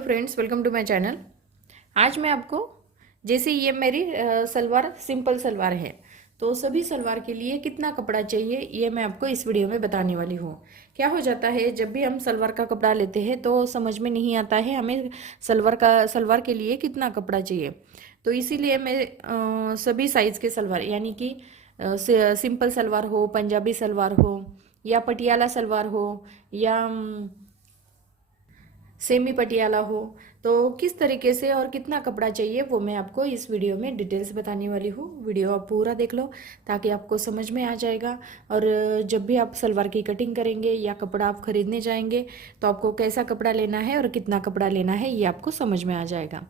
Friends, welcome to my channel. आज मैं आपको, जैसे ये मेरी सलवार सिंपल सलवार है, तो सभी सलवार के लिए कितना कपड़ा चाहिए ये मैं आपको इस वीडियो में बताने वाली हूँ। क्या हो जाता है, जब भी हम सलवार का कपड़ा लेते हैं तो समझ में नहीं आता है हमें सलवार के लिए कितना कपड़ा चाहिए। तो इसीलिए मैं सभी साइज़ के सलवार, यानी कि सिंपल सलवार हो, पंजाबी सलवार हो, या पटियाला सलवार हो, या सेमी पटियाला हो, तो किस तरीके से और कितना कपड़ा चाहिए वो मैं आपको इस वीडियो में डिटेल्स बताने वाली हूँ। वीडियो आप पूरा देख लो ताकि आपको समझ में आ जाएगा। और जब भी आप सलवार की कटिंग करेंगे या कपड़ा आप खरीदने जाएंगे तो आपको कैसा कपड़ा लेना है और कितना कपड़ा लेना है ये आपको समझ में आ जाएगा।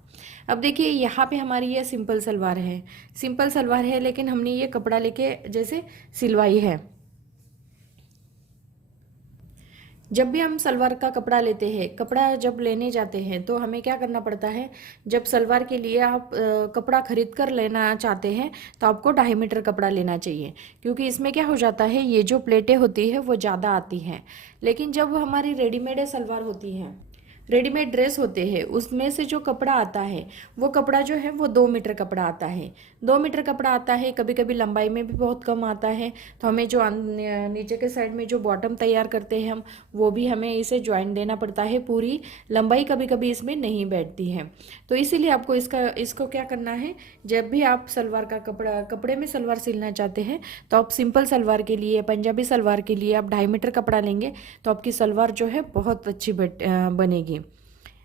अब देखिए, यहाँ पे हमारी ये सिंपल सलवार है। सिंपल सलवार है, लेकिन हमने ये कपड़ा लेके जैसे सिलवाई है। जब भी हम सलवार का कपड़ा लेते हैं, कपड़ा जब लेने जाते हैं तो हमें क्या करना पड़ता है। जब सलवार के लिए आप कपड़ा खरीद कर लेना चाहते हैं तो आपको 2.5 मीटर कपड़ा लेना चाहिए, क्योंकि इसमें क्या हो जाता है, ये जो प्लेटें होती है वो ज़्यादा आती हैं। लेकिन जब हमारी रेडीमेड सलवार होती हैं, रेडीमेड ड्रेस होते हैं, उसमें से जो कपड़ा आता है वो कपड़ा जो है वो 2 मीटर कपड़ा आता है। 2 मीटर कपड़ा आता है, कभी कभी लंबाई में भी बहुत कम आता है। तो हमें जो नीचे के साइड में जो बॉटम तैयार करते हैं हम, वो भी हमें इसे ज्वाइन देना पड़ता है। पूरी लंबाई कभी कभी इसमें नहीं बैठती है। तो इसीलिए आपको इसको क्या करना है, जब भी आप सलवार का कपड़े में सलवार सिलना चाहते हैं तो आप सिंपल सलवार के लिए, पंजाबी सलवार के लिए आप 2.5 मीटर कपड़ा लेंगे तो आपकी सलवार जो है बहुत अच्छी बनेगी।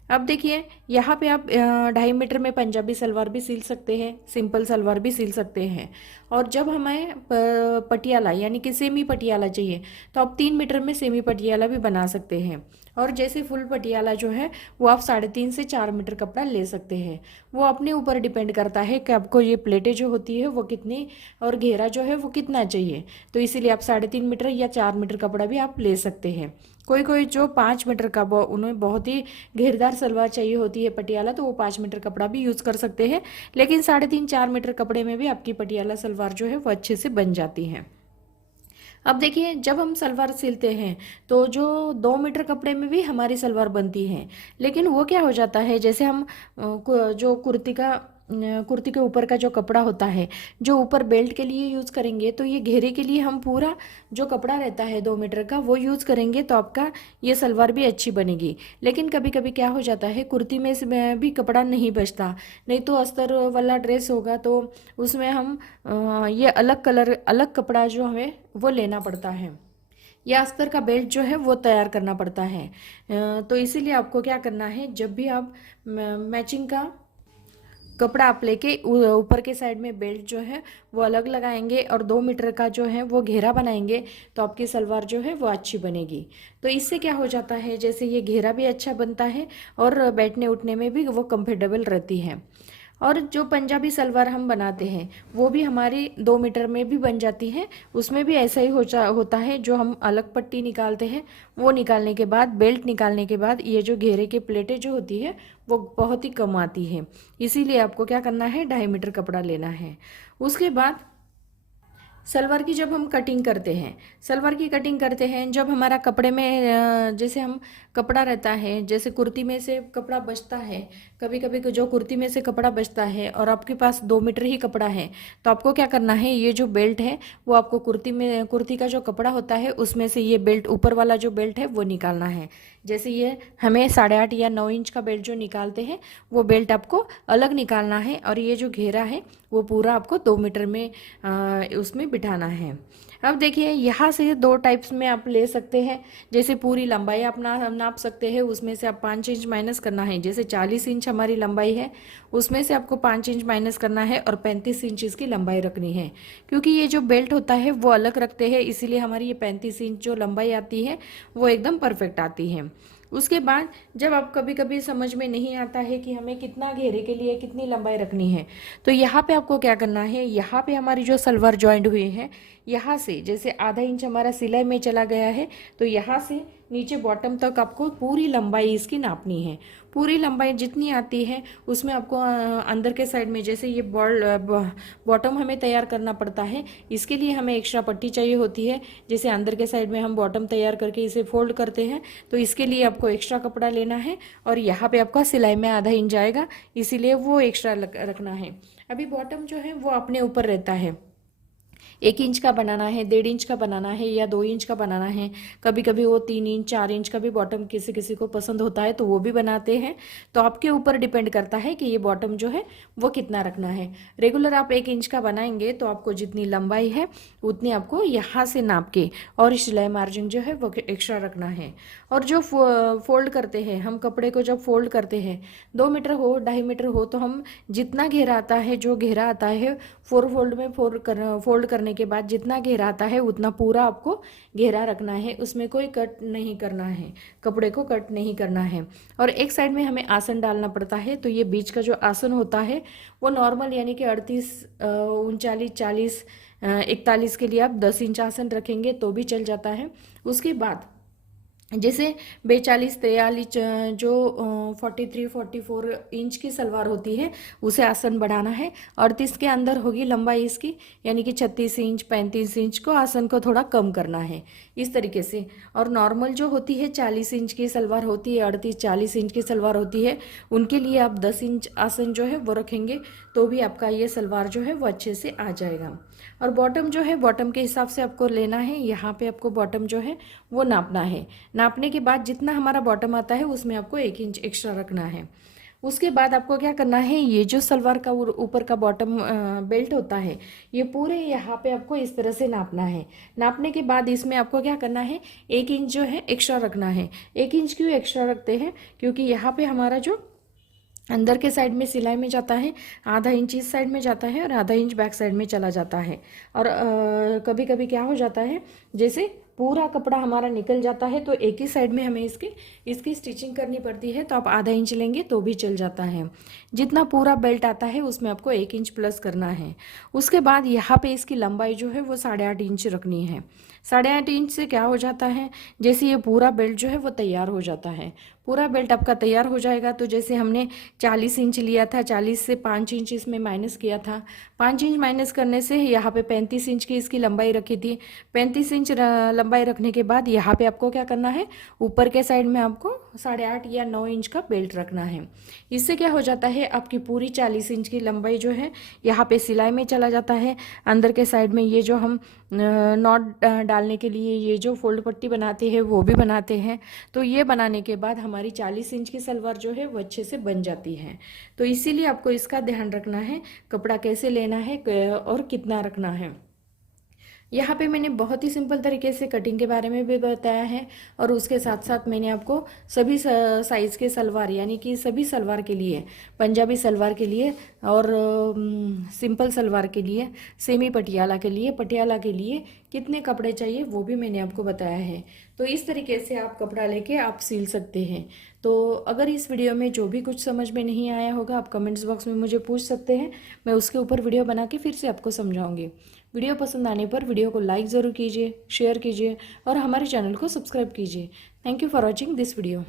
अब देखिए, यहाँ पे आप 2.5 मीटर में पंजाबी सलवार भी सिल सकते हैं, सिंपल सलवार भी सिल सकते हैं। और जब हमें पटियाला यानी कि सेमी पटियाला चाहिए तो आप 3 मीटर में सेमी पटियाला भी बना सकते हैं। और जैसे फुल पटियाला जो है वो आप 3.5 से 4 मीटर कपड़ा ले सकते हैं। वो अपने ऊपर डिपेंड करता है कि आपको ये प्लेटें जो होती है वो कितनी, और घेरा जो है वो कितना चाहिए। तो इसीलिए आप 3.5 मीटर या 4 मीटर कपड़ा भी आप ले सकते हैं। कोई कोई जो 5 मीटर का, उन्हें बहुत ही घेरदार सलवार चाहिए होती है पटियाला, तो वो 5 मीटर कपड़ा भी यूज़ कर सकते हैं। लेकिन 3.5-4 मीटर कपड़े में भी आपकी पटियाला सलवार जो है वो अच्छे से बन जाती है। अब देखिए, जब हम सलवार सिलते हैं तो जो 2 मीटर कपड़े में भी हमारी सलवार बनती है। लेकिन वो क्या हो जाता है, जैसे हम जो कुर्ती के ऊपर का जो कपड़ा होता है, जो ऊपर बेल्ट के लिए यूज़ करेंगे, तो ये घेरे के लिए हम पूरा जो कपड़ा रहता है 2 मीटर का वो यूज़ करेंगे तो आपका ये सलवार भी अच्छी बनेगी। लेकिन कभी कभी क्या हो जाता है, कुर्ती में से भी कपड़ा नहीं बचता, नहीं तो अस्तर वाला ड्रेस होगा तो उसमें हम ये अलग कपड़ा जो हमें वो लेना पड़ता है, या अस्तर का बेल्ट जो है वो तैयार करना पड़ता है। तो इसीलिए आपको क्या करना है, जब भी आप मैचिंग का कपड़ा आप लेके ऊपर के साइड में बेल्ट जो है वो अलग लगाएंगे और 2 मीटर का जो है वो घेरा बनाएंगे तो आपकी सलवार जो है वो अच्छी बनेगी। तो इससे क्या हो जाता है, जैसे ये घेरा भी अच्छा बनता है और बैठने उठने में भी वो कंफर्टेबल रहती है। और जो पंजाबी सलवार हम बनाते हैं वो भी हमारी 2 मीटर में भी बन जाती है। उसमें भी ऐसा ही होता है, जो हम अलग पट्टी निकालते हैं, वो निकालने के बाद, बेल्ट निकालने के बाद, ये जो घेरे की प्लेटें जो होती है वो बहुत ही कम आती है। इसीलिए आपको क्या करना है, 2.5 मीटर कपड़ा लेना है। उसके बाद सलवार की जब हम कटिंग करते हैं, सलवार की कटिंग करते हैं जब हमारा कपड़े में जैसे हम कपड़ा रहता है, जैसे कुर्ती में से कपड़ा बचता है, कभी कभी जो कुर्ती में से कपड़ा बचता है और आपके पास 2 मीटर ही कपड़ा है, तो आपको क्या करना है, ये जो बेल्ट है वो आपको कुर्ती का जो कपड़ा होता है उसमें से ये बेल्ट, ऊपर वाला जो बेल्ट है वो निकालना है। जैसे ये हमें 8.5 या 9 इंच का बेल्ट जो निकालते हैं वो बेल्ट आपको अलग निकालना है, और ये जो घेरा है वो पूरा आपको 2 मीटर में उसमें बिठाना है। अब देखिए, यहाँ से 2 टाइप्स में आप ले सकते हैं। जैसे पूरी लंबाई आप नाप सकते हैं, उसमें से आप 5 इंच माइनस करना है। जैसे 40 इंच हमारी लंबाई है, उसमें से आपको 5 इंच माइनस करना है और 35 इंच इसकी लंबाई रखनी है। क्योंकि ये जो बेल्ट होता है वो अलग रखते हैं, इसीलिए हमारी ये 35 इंच जो लंबाई आती है वो एकदम परफेक्ट आती है। उसके बाद जब आप कभी कभी समझ में नहीं आता है कि हमें कितना घेरे के लिए कितनी लंबाई रखनी है, तो यहाँ पे आपको क्या करना है, यहाँ पे हमारी जो सलवार जॉइंट हुई है, यहाँ से जैसे ½ इंच हमारा सिलाई में चला गया है, तो यहाँ से नीचे बॉटम तक आपको पूरी लंबाई इसकी नापनी है। पूरी लंबाई जितनी आती है उसमें आपको अंदर के साइड में, जैसे ये बॉटम हमें तैयार करना पड़ता है, इसके लिए हमें एक्स्ट्रा पट्टी चाहिए होती है। जैसे अंदर के साइड में हम बॉटम तैयार करके इसे फोल्ड करते हैं, तो इसके लिए आपको एक्स्ट्रा कपड़ा लेना है और यहाँ पे आपका सिलाई में आधा इंच जाएगा, इसीलिए वो एक्स्ट्रा रखना है। अभी बॉटम जो है वो अपने ऊपर रहता है, 1 इंच का बनाना है, 1.5 इंच का बनाना है या 2 इंच का बनाना है। कभी कभी वो 3 इंच 4 इंच का भी बॉटम किसी किसी को पसंद होता है तो वो भी बनाते हैं। तो आपके ऊपर डिपेंड करता है कि ये बॉटम जो है वो कितना रखना है। रेगुलर आप 1 इंच का बनाएंगे तो आपको जितनी लंबाई है उतनी आपको यहाँ से नाप के और सिलाई मार्जिन जो है वो एक्स्ट्रा रखना है। और जो फोल्ड करते हैं हम कपड़े को, जब फोल्ड करते हैं 2 मीटर हो 2.5 मीटर हो तो हम जितना घेरा आता है, जो घेरा आता है 4 फोल्ड में फोल्ड करने के बाद जितना घेरा आता है उतना पूरा आपको घेरा रखना है, उसमें कोई कट नहीं करना है, कपड़े को कट नहीं करना है। और एक साइड में हमें आसन डालना पड़ता है, तो ये बीच का जो आसन होता है वो नॉर्मल यानी कि 38 39 40 41 के लिए आप 10 इंच आसन रखेंगे तो भी चल जाता है। उसके बाद जैसे 42 43 जो 43 44 इंच की सलवार होती है उसे आसन बढ़ाना है। 38 के अंदर होगी लंबाई इसकी, यानी कि 36 इंच 35 इंच को आसन को थोड़ा कम करना है इस तरीके से। और नॉर्मल जो होती है 40 इंच की सलवार होती है, 38 40 इंच की सलवार होती है, उनके लिए आप 10 इंच आसन जो है वो रखेंगे तो भी आपका ये सलवार जो है वो अच्छे से आ जाएगा। और बॉटम जो है बॉटम के हिसाब से आपको लेना है, यहाँ पे आपको बॉटम जो है वो नापना है। नापने के बाद जितना हमारा बॉटम आता है उसमें आपको 1 इंच एक्स्ट्रा रखना है। उसके बाद आपको क्या करना है, ये जो सलवार का ऊपर का बॉटम बेल्ट होता है ये पूरे यहाँ पे आपको इस तरह से नापना है। नापने के बाद इसमें आपको क्या करना है, 1 इंच जो है एक्स्ट्रा रखना है। 1 इंच क्यों एक्स्ट्रा रखते हैं, क्योंकि यहाँ पे हमारा जो अंदर के साइड में सिलाई में जाता है, आधा इंच इस साइड में जाता है और आधा इंच बैक साइड में चला जाता है। और कभी कभी क्या हो जाता है, जैसे पूरा कपड़ा हमारा निकल जाता है तो एक ही साइड में हमें इसकी स्टिचिंग करनी पड़ती है, तो आप आधा इंच लेंगे तो भी चल जाता है। जितना पूरा बेल्ट आता है उसमें आपको 1 इंच प्लस करना है। उसके बाद यहाँ पे इसकी लंबाई जो है वो 8.5 इंच रखनी है। 8.5 इंच से क्या हो जाता है, जैसे ये पूरा बेल्ट जो है वो तैयार हो जाता है। पूरा बेल्ट आपका तैयार हो जाएगा तो जैसे हमने 40 इंच लिया था, 40 से 5 इंच इसमें माइनस किया था, 5 इंच माइनस करने से यहाँ पे 35 इंच की इसकी लंबाई रखी थी। 35 इंच लंबाई रखने के बाद यहाँ पे आपको क्या करना है, ऊपर के साइड में आपको 8.5 या 9 इंच का बेल्ट रखना है। इससे क्या हो जाता है, आपकी पूरी 40 इंच की लंबाई जो है यहाँ पे सिलाई में चला जाता है। अंदर के साइड में ये जो हम नॉट डालने के लिए ये जो फोल्ड पट्टी बनाते हैं वो भी बनाते हैं। तो ये बनाने के बाद हमारी 40 इंच की सलवार जो है वो अच्छे से बन जाती है। तो इसीलिए आपको इसका ध्यान रखना है, कपड़ा कैसे लेना है और कितना रखना है। यहाँ पे मैंने बहुत ही सिंपल तरीके से कटिंग के बारे में भी बताया है और उसके साथ साथ मैंने आपको सभी साइज़ के सलवार, यानी कि सभी सलवार के लिए, पंजाबी सलवार के लिए और सिंपल सलवार के लिए, सेमी पटियाला के लिए, पटियाला के लिए कितने कपड़े चाहिए वो भी मैंने आपको बताया है। तो इस तरीके से आप कपड़ा लेके आप सिल सकते हैं। तो अगर इस वीडियो में जो भी कुछ समझ में नहीं आया होगा आप कमेंट्स बॉक्स में मुझे पूछ सकते हैं, मैं उसके ऊपर वीडियो बना के फिर से आपको समझाऊंगी। वीडियो पसंद आने पर वीडियो को लाइक ज़रूर कीजिए, शेयर कीजिए और हमारे चैनल को सब्सक्राइब कीजिए। Thank you for watching this video.